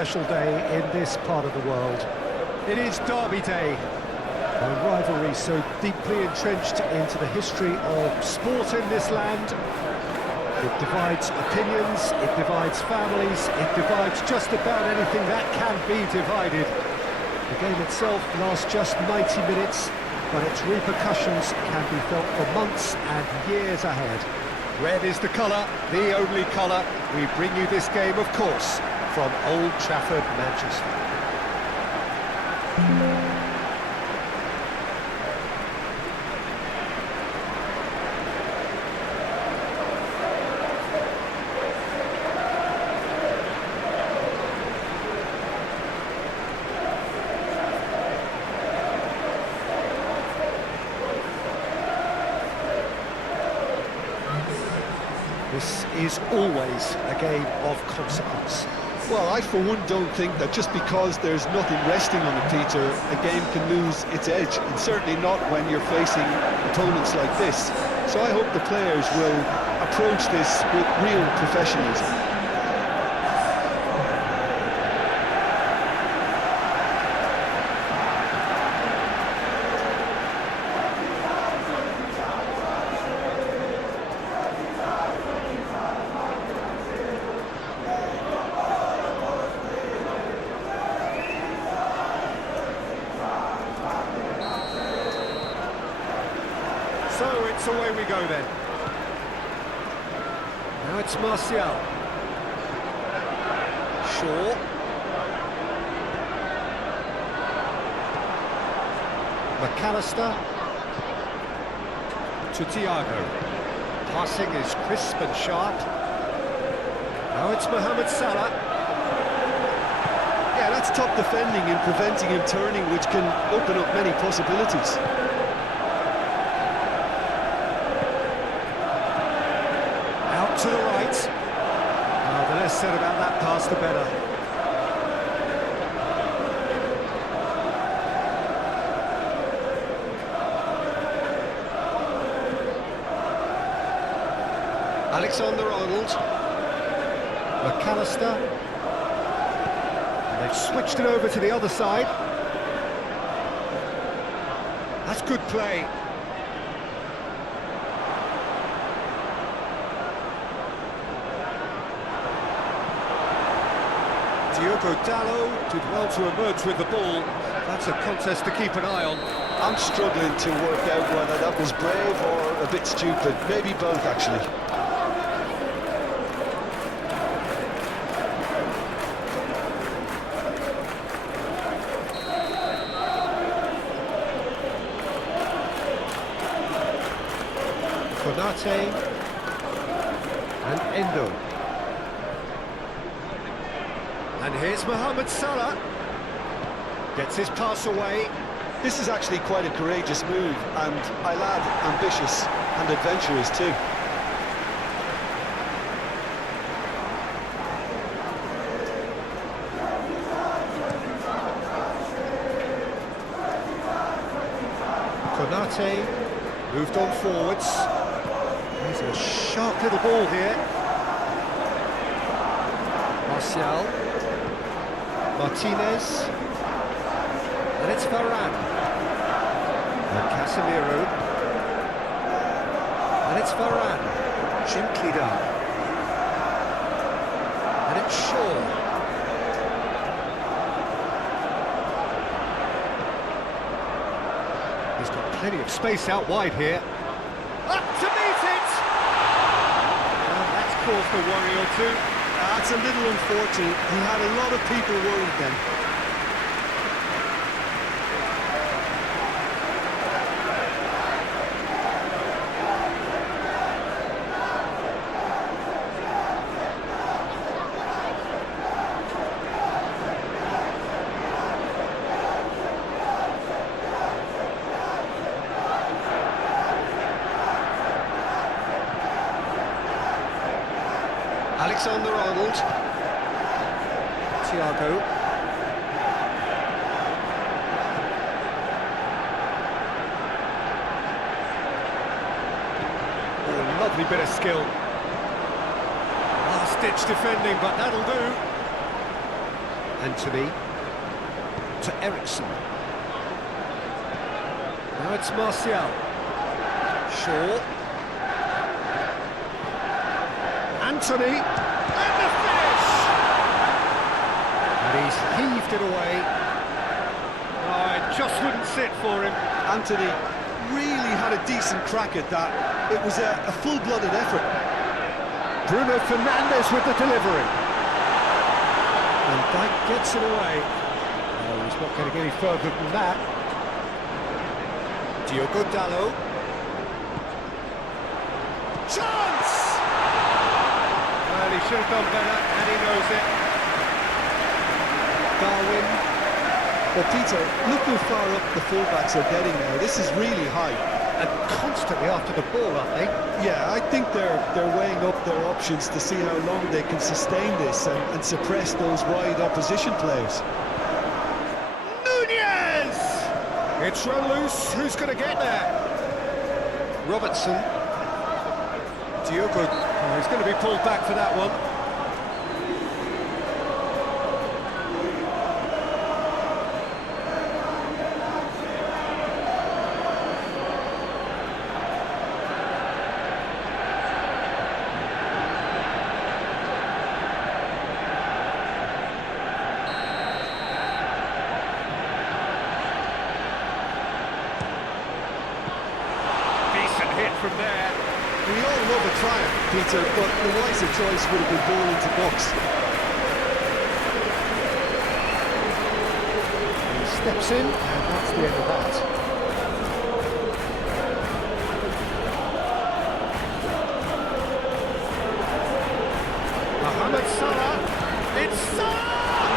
Special day in this part of the world. It is Derby Day. A rivalry so deeply entrenched into the history of sport in this land. It divides opinions, it divides families, it divides just about anything that can be divided. The game itself lasts just 90 minutes, but its repercussions can be felt for months and years ahead. Red is the colour, the only colour. We bring you this game, of course, from Old Trafford, Manchester. This is always a game of consequence. Well, I for one don't think that just because there's nothing resting on the Peter, a game can lose its edge, and certainly not when you're facing opponents like this. So I hope the players will approach this with real professionalism. So it's away we go then. Now it's Martial. Shaw. McAllister. To Thiago. Passing is crisp and sharp. Now it's Mohamed Salah. Yeah, that's top defending and preventing him turning, which can open up many possibilities. To the right. The less said about that pass, the better. Alexander-Arnold. McAllister. And they've switched it over to the other side. That's good play. Diogo Dalot did well to emerge with the ball. That's a contest to keep an eye on. I'm struggling to work out whether that was brave or a bit stupid. Maybe both, actually. Konate and Endo. And here's Mohamed Salah. Gets his pass away. This is actually quite a courageous move, and I'll add ambitious and adventurous too. Konate moved on forwards. There's a sharp little ball here. Martial. Martinez, and it's Varane, and Casemiro, and it's Varane, gently done, and it's Shaw. He's got plenty of space out wide here. Up to meet it! And that's caused a worry or two. That's a little unfortunate. He had a lot of people worried then. Alexander-Arnold. Thiago. Oh, lovely bit of skill. Last-ditch defending, but that'll do. Anthony to Ericsson. Now it's Martial. Shaw. Anthony. And the finish! And he's heaved it away. Oh, it just wouldn't sit for him. Anthony really had a decent crack at that. It was a full-blooded effort. Bruno Fernandes with the delivery. And Dijk gets it away. Oh, he's not going to get any further than that. Diogo Dalot. Chance! Well, he should have done better, and he knows it. Darwin. But Peter, look how far up the fullbacks are getting now. This is really high. And constantly after the ball, aren't they? Yeah, I think they're weighing up their options to see how long they can sustain this and suppress those wide opposition players. Nunez! It's run loose. Who's going to get there? Robertson. Diogo. Oh, he's going to be pulled back for that one. From there. We all love a triumph, Peter, but the wiser choice would have been ball into box. He steps in, and that's the end of that. Mohamed Salah. It's Salah!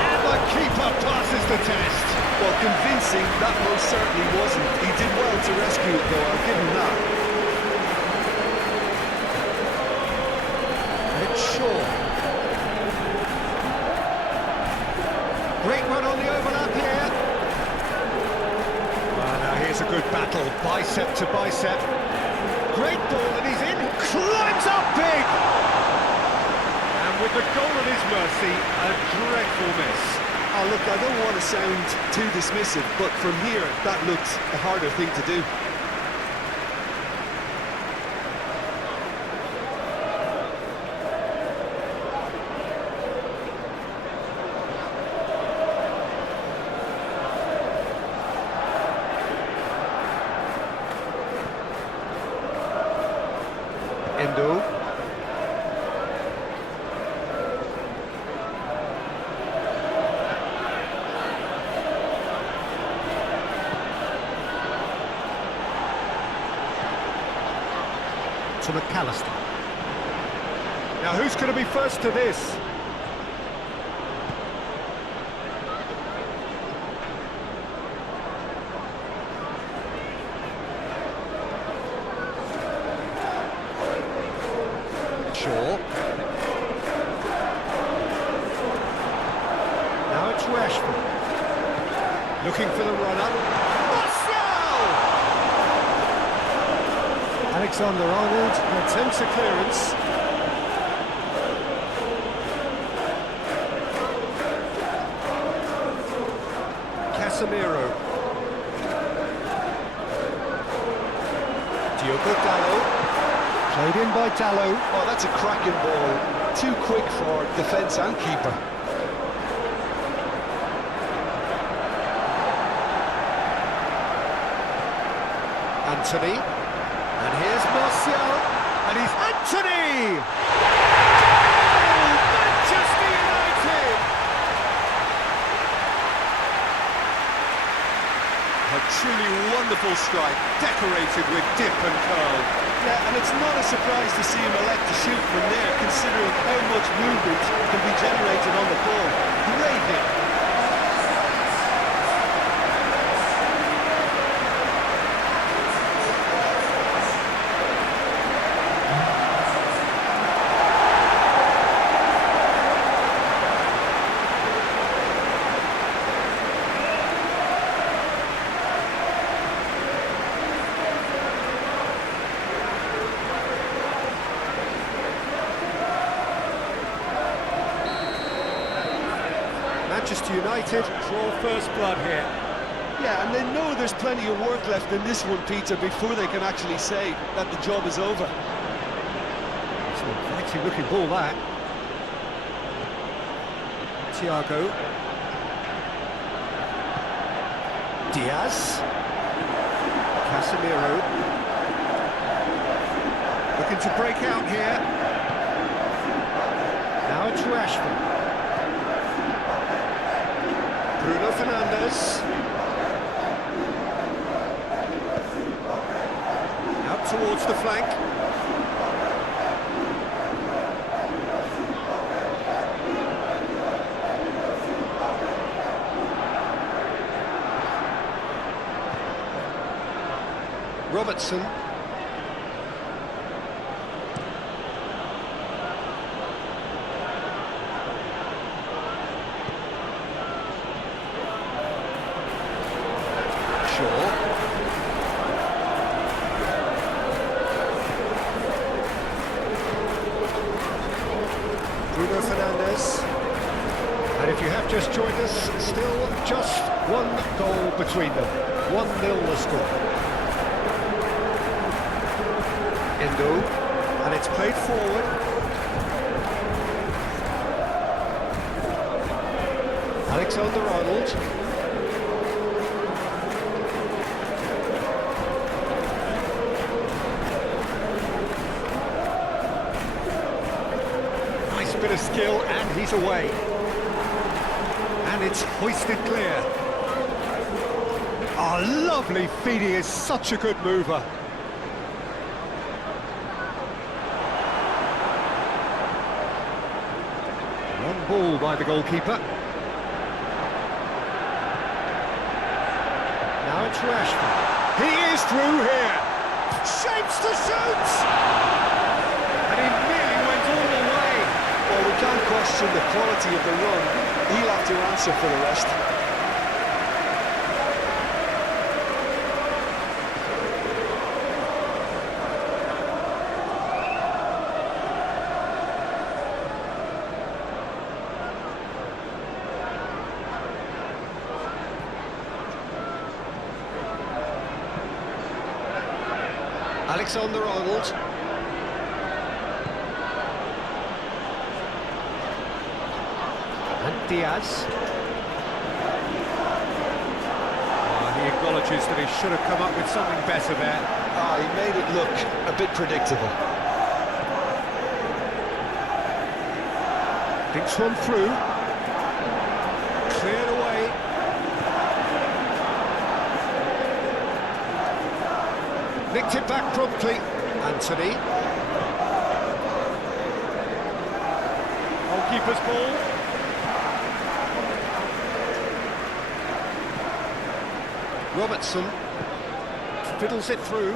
And the keeper passes the test. Well, convincing, that most certainly wasn't. He did well to rescue it, though, I'll give him that. And it's Shaw. Great run on the overlap here. Well, now here's a good battle, bicep to bicep. Great ball, and he's in. Climbs up big! And with the goal at his mercy, a dreadful miss. Oh, look, I don't want to sound too dismissive, but from here, that looked a harder thing to do. Endo. To McAllister. Now who's going to be first to this? Shaw. Now it's Rashford. Looking for the run-up. Alexander-Arnold attempts a clearance. Casemiro. Diogo Dalot. Played in by Dalot. Oh, that's a cracking ball. Too quick for defence and keeper. Anthony. And here's Martial, and he's Anthony! Goal! Manchester United! A truly wonderful strike, decorated with dip and curl. Yeah, and it's not a surprise to see him elect to shoot from there, considering how much movement can be generated on the ball. Great hit. Manchester United draw first blood here. Yeah, and they know there's plenty of work left in this one, Peter, before they can actually say that the job is over. It's an inviting looking ball, that. Thiago. Diaz. Casemiro. Looking to break out here. Now it's Rashford. Bruno Fernandes. Out towards the flank. Robertson. Shaw. Bruno Fernandes. And if you have just joined us, still just one goal between them. 1-0 the score. Endo, and it's played forward. Alexander-Arnold. Nice bit of skill, and he's away. And it's hoisted clear. Oh, lovely feed, he is such a good mover. One ball by the goalkeeper. Now it's Rashford. He is through here. Shapes to shoot! And he nearly went all the way. Well, we can't question the quality of the run. He'll have to answer for the rest. Alexander-Arnold. And Diaz. He acknowledges that he should have come up with something better there. He made it look a bit predictable. Thinks one through. Cleared away. Nicked it back promptly. Anthony. Goalkeeper's ball. Robertson fiddles it through.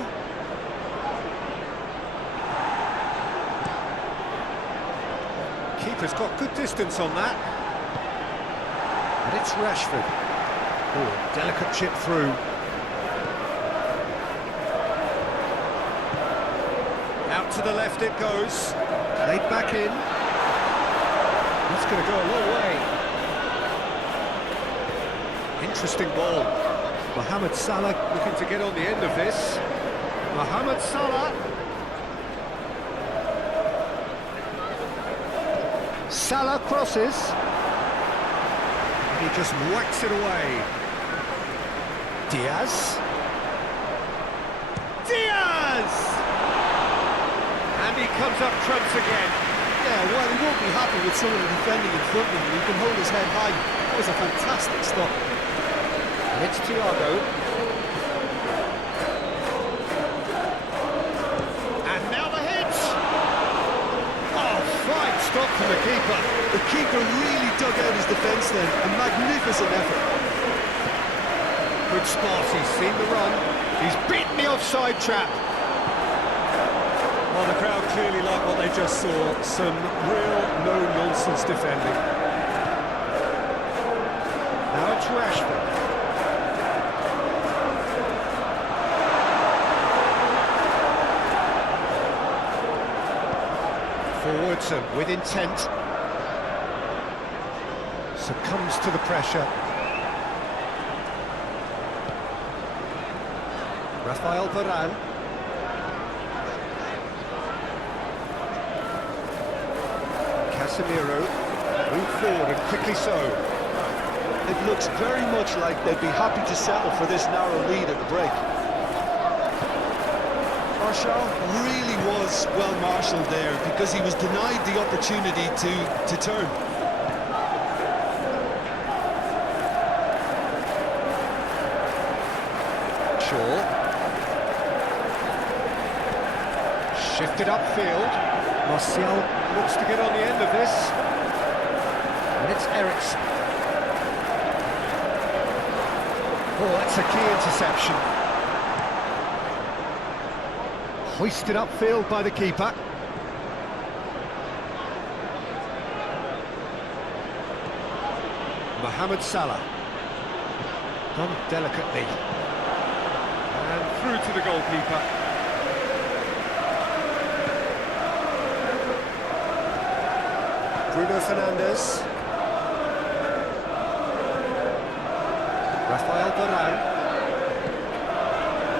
Keeper's got good distance on that. And it's Rashford. Oh, delicate chip through. Out to the left it goes. Played back in. That's going to go a long way. Interesting ball. Mohamed Salah looking to get on the end of this. Mohamed Salah. Salah crosses. He just whacks it away. Diaz. Diaz! And he comes up trumps again. Yeah, well, he won't be happy with some of the defending in front of him. He can hold his head high. That was a fantastic stop. And it's Thiago. And now the hit! Oh, fine stop from the keeper. The keeper really dug out his defence then. A magnificent effort. Good spot, he's seen the run. He's beaten the offside trap. Well, the crowd clearly like what they just saw. Some real no-nonsense defending. Now it's Rashford. Forwards and with intent. succumbs to the pressure. Rafael Varane. Casemiro. Move forward and quickly so. It looks very much like they'd be happy to settle for this narrow lead at the break. Martial really was well marshalled there because he was denied the opportunity to turn. Shaw. Shifted upfield. Martial looks to get on the end of this. And it's Eriksen. Oh, that's a key interception. Hoisted upfield by the keeper. Mohamed Salah. Done delicately. And through to the goalkeeper. Bruno Fernandes. Rafael Varane.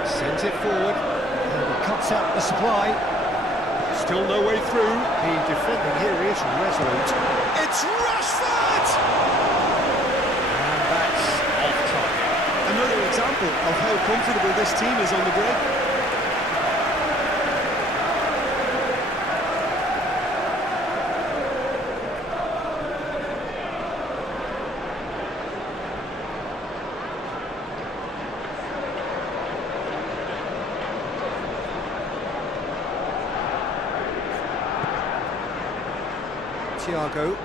Sends it forward. And he cuts out the supply. Still no way through. The defending here is resolute. It's Rashford! And that's off-target. Another example of how comfortable this team is on the break. Thiago.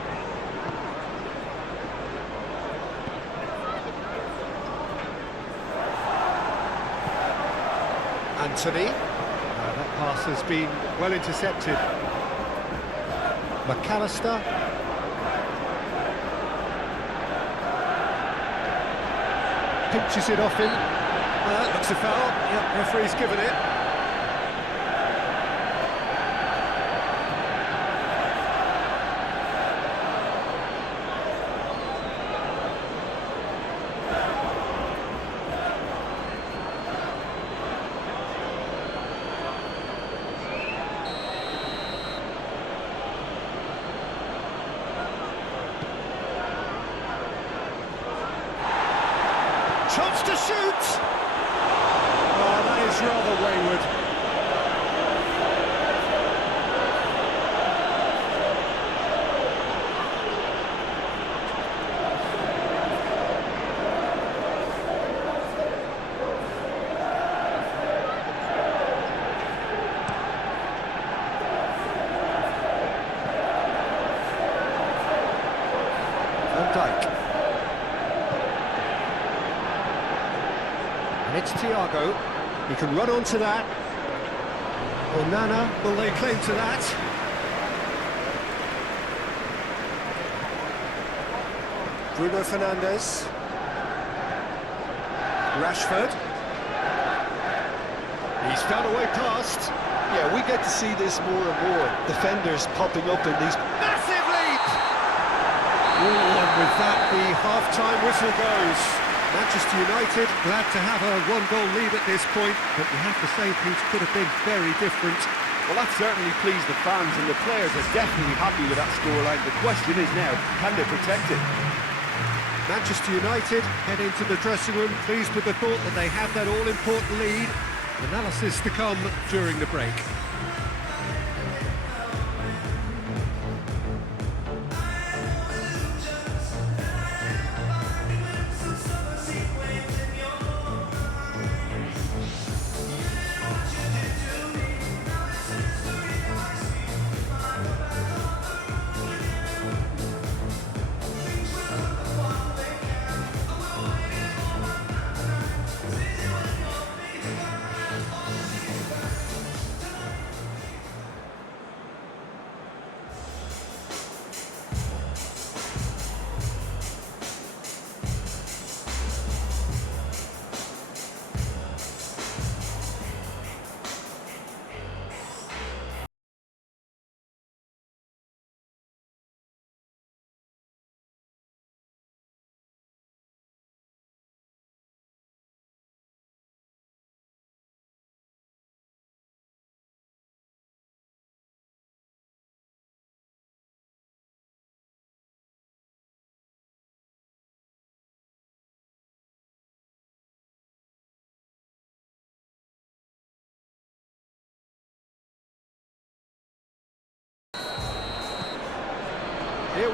Anthony. That pass has been well intercepted. McAllister. Pinches it off him. That looks a foul. Yep, referee's given it. Chance to shoot! Oh, that is rather wayward. Van Dijk. It's Thiago. He can run onto that. Onana will lay claim to that. Bruno Fernandes. Rashford. He's found a way past. Yeah, we get to see this more and more. Defenders popping up in these... Massive leap! And with that, the half-time whistle goes. Manchester United glad to have a one-goal lead at this point, but we have to say things could have been very different. Well, that certainly pleased the fans, and the players are definitely happy with that scoreline. The question is now, can they protect it? Manchester United head into the dressing room pleased with the thought that they have that all-important lead. Analysis to come during the break.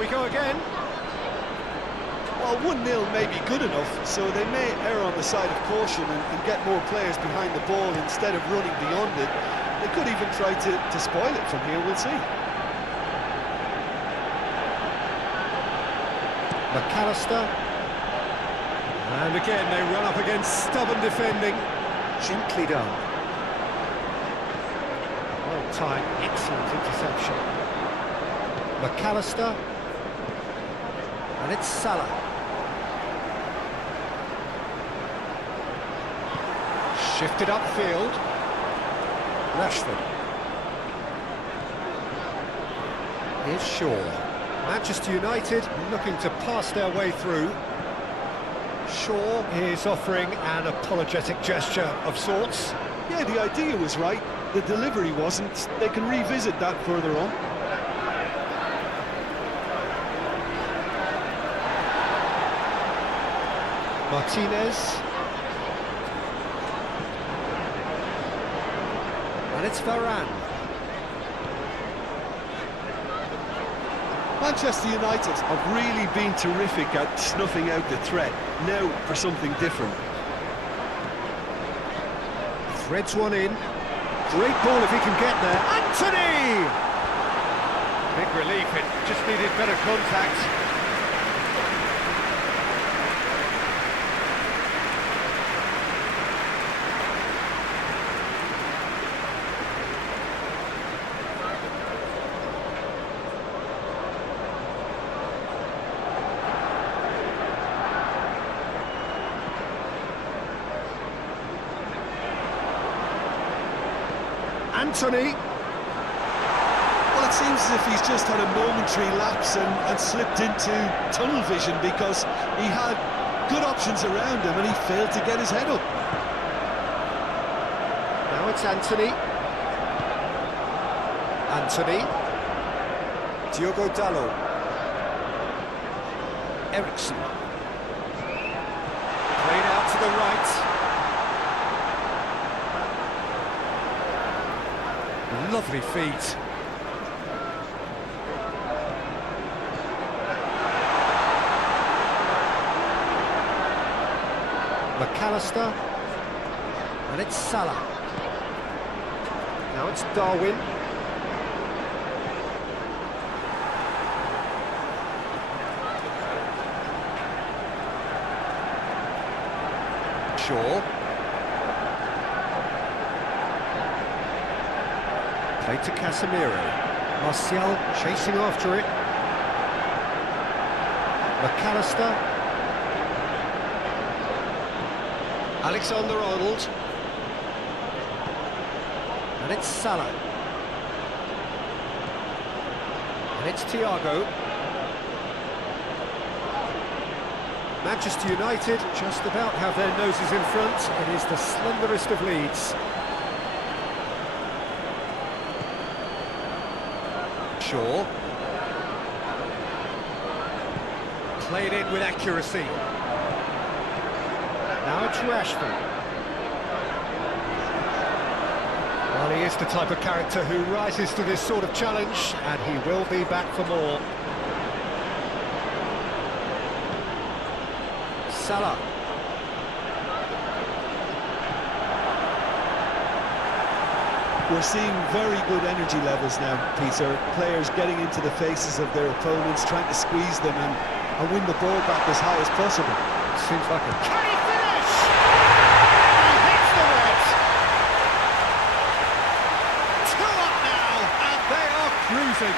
we go again. Well, 1-0 may be good enough, so they may err on the side of caution and get more players behind the ball instead of running beyond it. They could even try to spoil it from here, we'll see. McAllister. And again, they run up against stubborn defending. Gently done. Well-timed, excellent interception. McAllister. And it's Salah. Shifted upfield. Rashford. Here's Shaw. Manchester United looking to pass their way through. Shaw is offering an apologetic gesture of sorts. Yeah, the idea was right, the delivery wasn't. They can revisit that further on. Martinez. And it's Varane. Manchester United have really been terrific at snuffing out the threat. Now for something different. Threads one in. Great ball if he can get there. Anthony! Big relief, it just needed better contact. Anthony. Well, it seems as if he's just had a momentary lapse and slipped into tunnel vision because he had good options around him and he failed to get his head up. Now it's Anthony. Anthony. Diogo Dalot. Ericsson. Played out to the right. Lovely feet. McAllister. And it's Salah. Now it's Darwin. Shaw. Played to Casemiro. Martial chasing after it. McAllister. Alexander-Arnold. And it's Salah. And it's Thiago. Manchester United just about have their noses in front. It is the slenderest of leads. Shaw. Played in with accuracy. Now it's Rashford. Well, he is the type of character who rises to this sort of challenge, and he will be back for more. Salah. We're seeing very good energy levels now, Peter. Players getting into the faces of their opponents, trying to squeeze them and win the ball back as high as possible. Seems like a... Can he finish? He hits the net! 2 up now, and they are cruising.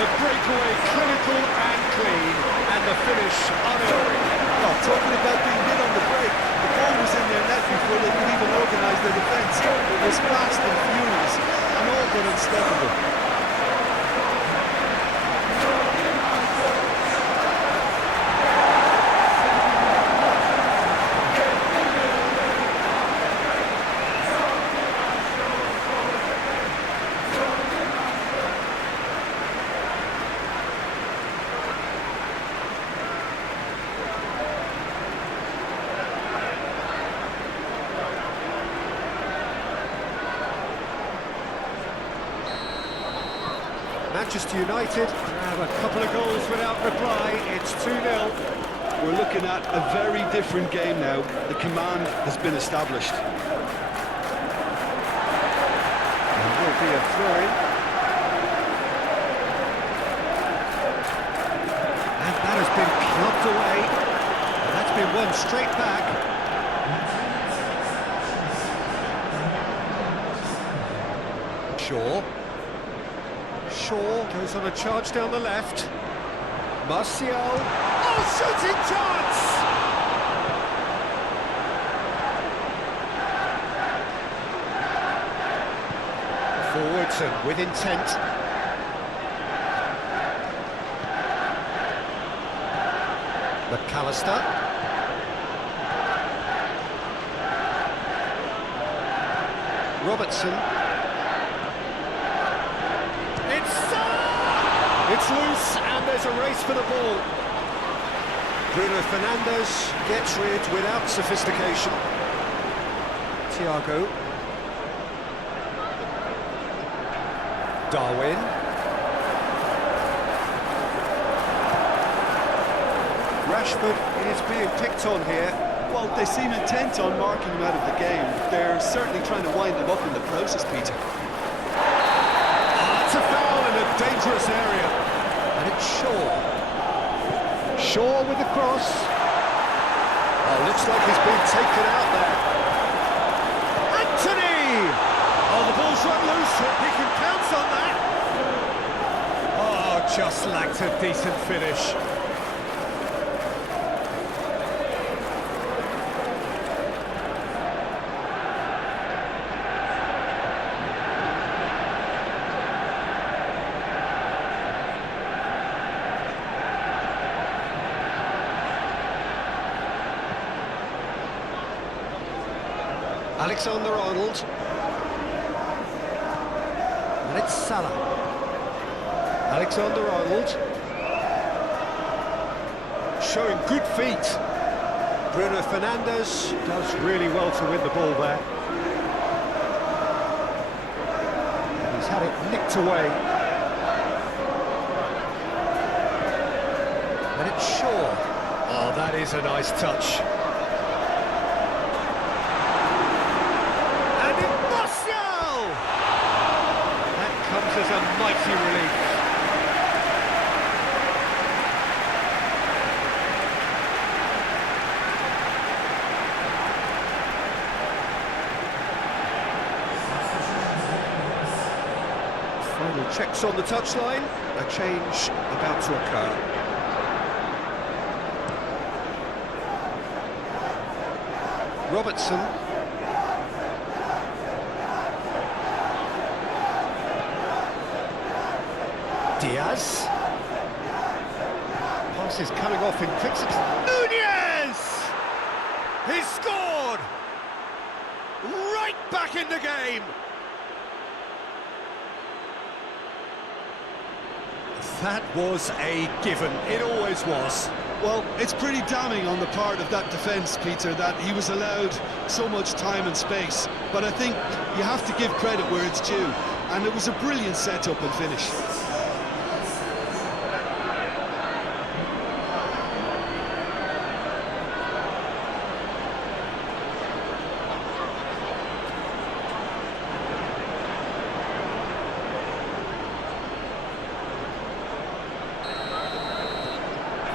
The breakaway clinical and clean, and the finish unerring. Oh, talking about being hit on the break, the ball was in their net before they could even organise their defence. It was fast and furious, and all but unstoppable. Manchester United have a couple of goals without reply. It's 2-0. We're looking at a very different game now. The command has been established. There will be a throw-in. And that has been clubbed away. And that's been won straight back. Shaw goes on a charge down the left. Martial. Oh, shooting chance! Forwards and with intent. McAllister. Robertson. It's loose, and there's a race for the ball. Bruno Fernandes gets rid without sophistication. Thiago. Darwin. Rashford is being picked on here. Well, they seem intent on marking him out of the game. They're certainly trying to wind him up in the process, Peter. It's a foul in a dangerous area. And it's Shaw. Shaw with the cross. Oh, looks like he's been taken out there. Anthony! Oh, the ball's run loose. He can pounce on that. Oh, just lacked a decent finish. Alexander-Arnold. And it's Salah. Alexander-Arnold. Showing good feet. Bruno Fernandes does really well to win the ball there. He's had it nicked away. And it's Shaw. Oh, that is a nice touch. As a mighty relief. Final checks on the touchline. A change about to occur. Robertson. Diaz. Pass is coming off in quick succession. Nunez! He's scored! Right back in the game! That was a given. It always was. Well, it's pretty damning on the part of that defence, Peter, that he was allowed so much time and space. But I think you have to give credit where it's due. And it was a brilliant setup and finish.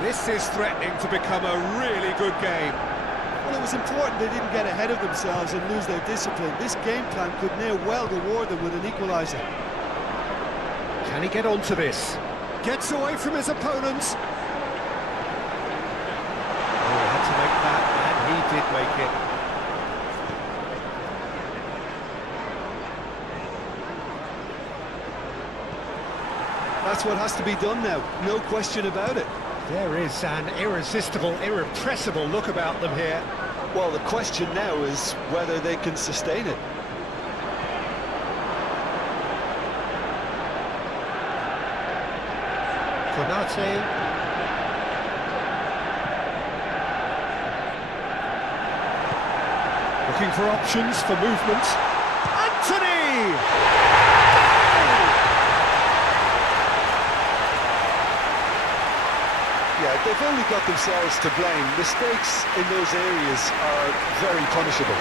This is threatening to become a really good game. Well, it was important they didn't get ahead of themselves and lose their discipline. This game plan could near well reward them with an equaliser. Can he get onto this? Gets away from his opponents. Oh, he had to make that, and he did make it. That's what has to be done now, no question about it. There is an irresistible, irrepressible look about them here. Well, the question now is whether they can sustain it. Konate. Looking for options for movement. Anthony! Yeah, they've only got themselves to blame. Mistakes in those areas are very punishable.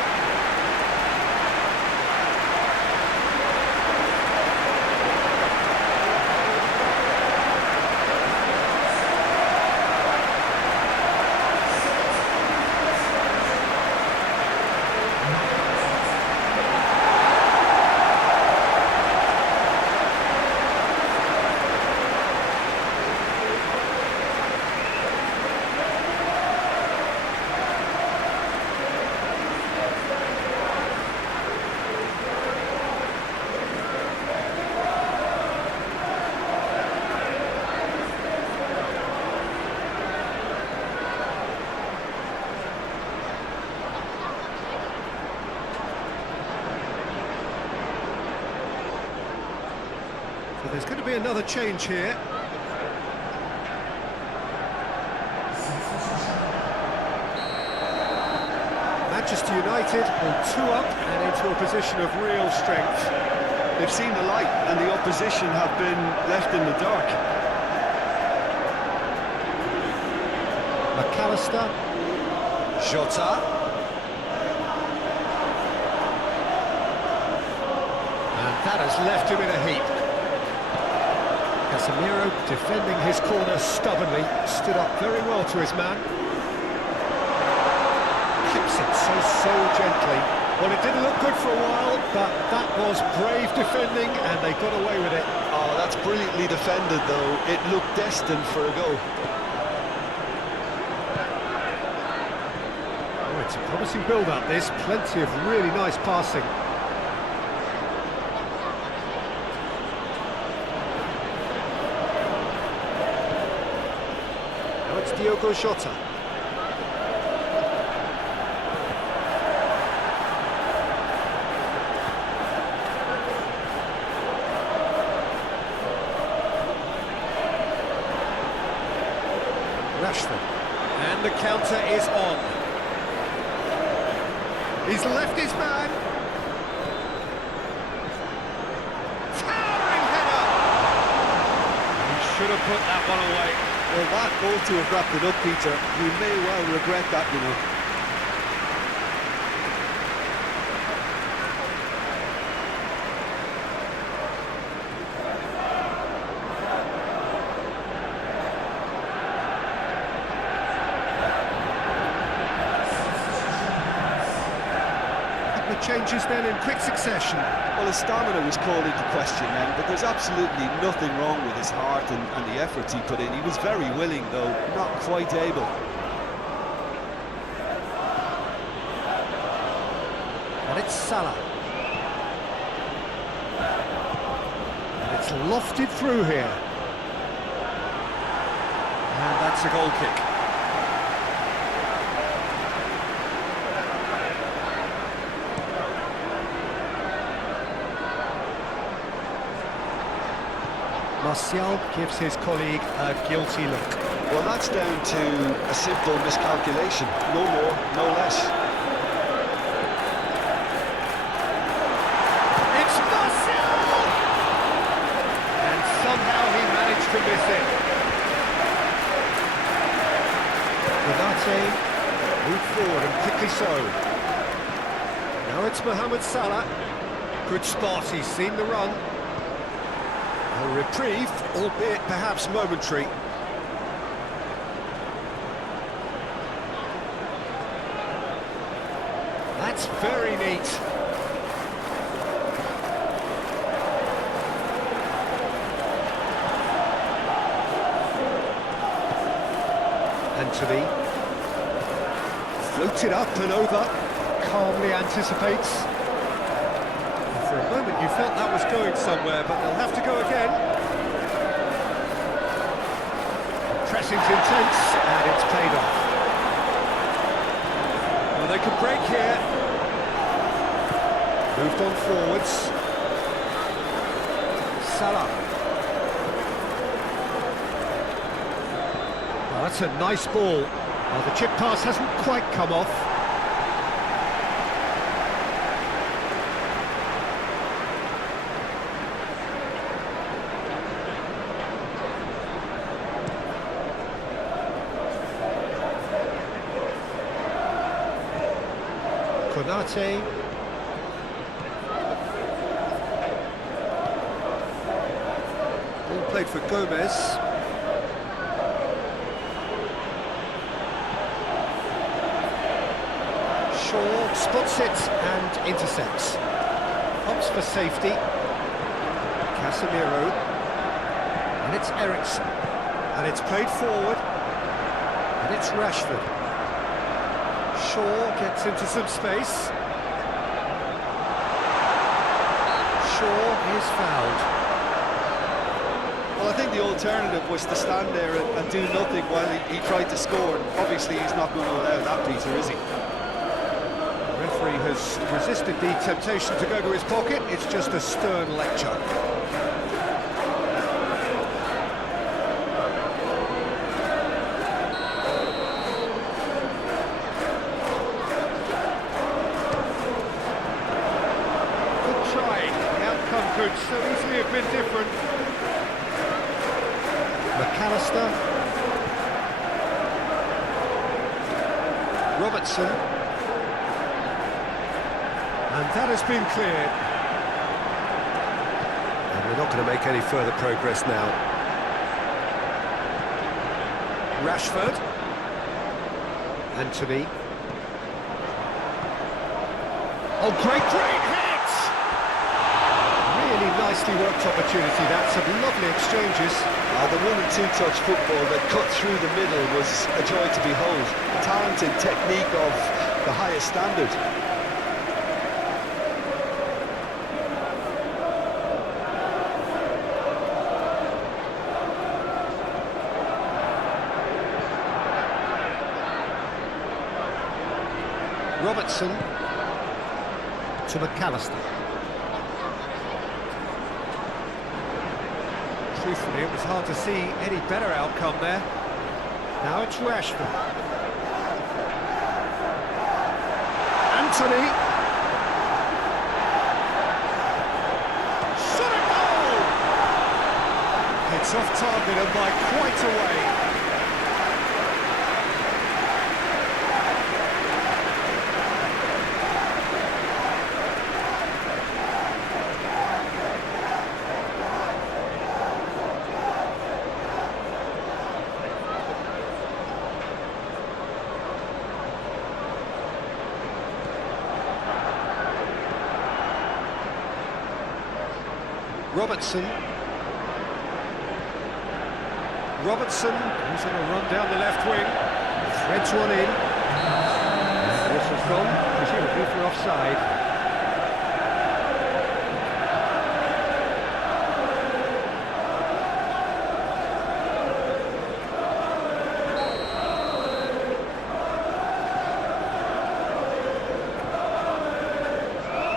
So there's going to be another change here. Manchester United will 2 up and into a position of real strength. They've seen the light and the opposition have been left in the dark. McAllister. Jota. And that has left him in a heap. Casemiro defending his corner stubbornly, stood up very well to his man. Keeps it so gently. Well, it didn't look good for a while, but that was brave defending and they got away with it. Oh, that's brilliantly defended though. It looked destined for a goal. Oh, it's a promising build-up this, plenty of really nice passing. Now it's Diogo Jota. Rashford, and the counter is on. He's left his man. Towering header! He should have put that one away. Well, that ought to have wrapped it up, Peter. We may well regret that, you know. Changes then in quick succession. Well, his stamina was called into question then, but there's absolutely nothing wrong with his heart and the efforts he put in. He was very willing, though, not quite able. And it's Salah. And it's lofted through here. And that's a goal kick. Martial gives his colleague a guilty look. Well, that's down to a simple miscalculation. No more, no less. It's Martial! And somehow he managed to miss it. Konate moved forward and quickly so. Now it's Mohamed Salah. Good spot, he's seen the run. A reprieve, albeit perhaps momentary. That's very neat. Anthony. Floated up and over. Calmly anticipates. For a moment you felt that was going somewhere, but they'll have to go again. The pressing's intense, and it's paid off. Well, they could break here. Moved on forwards. Salah. Well, that's a nice ball. Well, the chip pass hasn't quite come off. Konate. Ball played for Gomez. Shaw spots it and intercepts. Opts for safety. Casemiro. And it's Ericsson. And it's played forward. And it's Rashford. Shaw gets into some space. Shaw is fouled. Well, I think the alternative was to stand there and do nothing while he tried to score. Obviously, he's not going to allow that, Peter, is he? The referee has resisted the temptation to go to his pocket. It's just a stern lecture. Good try. The outcome could so easily have been different. McAllister. Robertson. And that has been cleared. And we're not going to make any further progress now. Rashford. Anthony. Oh, great hit! Really nicely worked opportunity, that. Some lovely exchanges. The 1- and 2-touch football that cut through the middle was a joy to behold. Talent and technique of the highest standard. Robertson to McAllister. Truthfully, it was hard to see any better outcome there. Now it's Rashford. Anthony. Shot a goal! It's off target and by quite a way. Robertson, who's on a run down the left wing, threads one in. Whistle's gone, presumably for offside.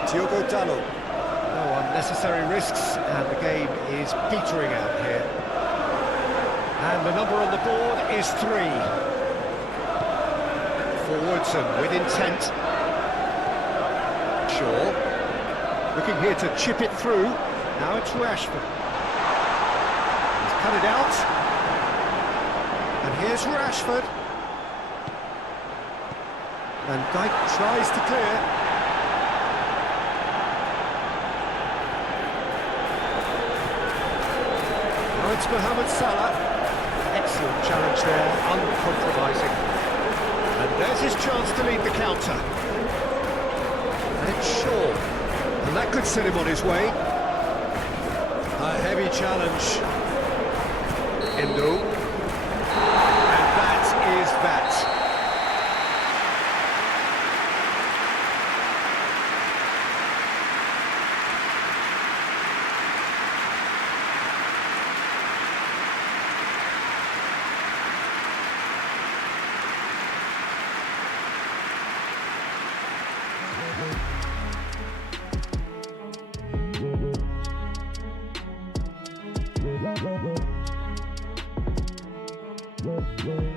Diogo Dalot. No unnecessary risks, and the game is petering out here. And the number on the board is 3. Forwards and with intent. Shaw. Looking here to chip it through. Now it's Rashford. He's cut it out. And here's Rashford. And Dyke tries to clear. Now it's Mohamed Salah. Excellent challenge there, uncompromising. And there's his chance to lead the counter. And it's Shaw. And that could set him on his way. A heavy challenge. Endo. And that is that. Yeah.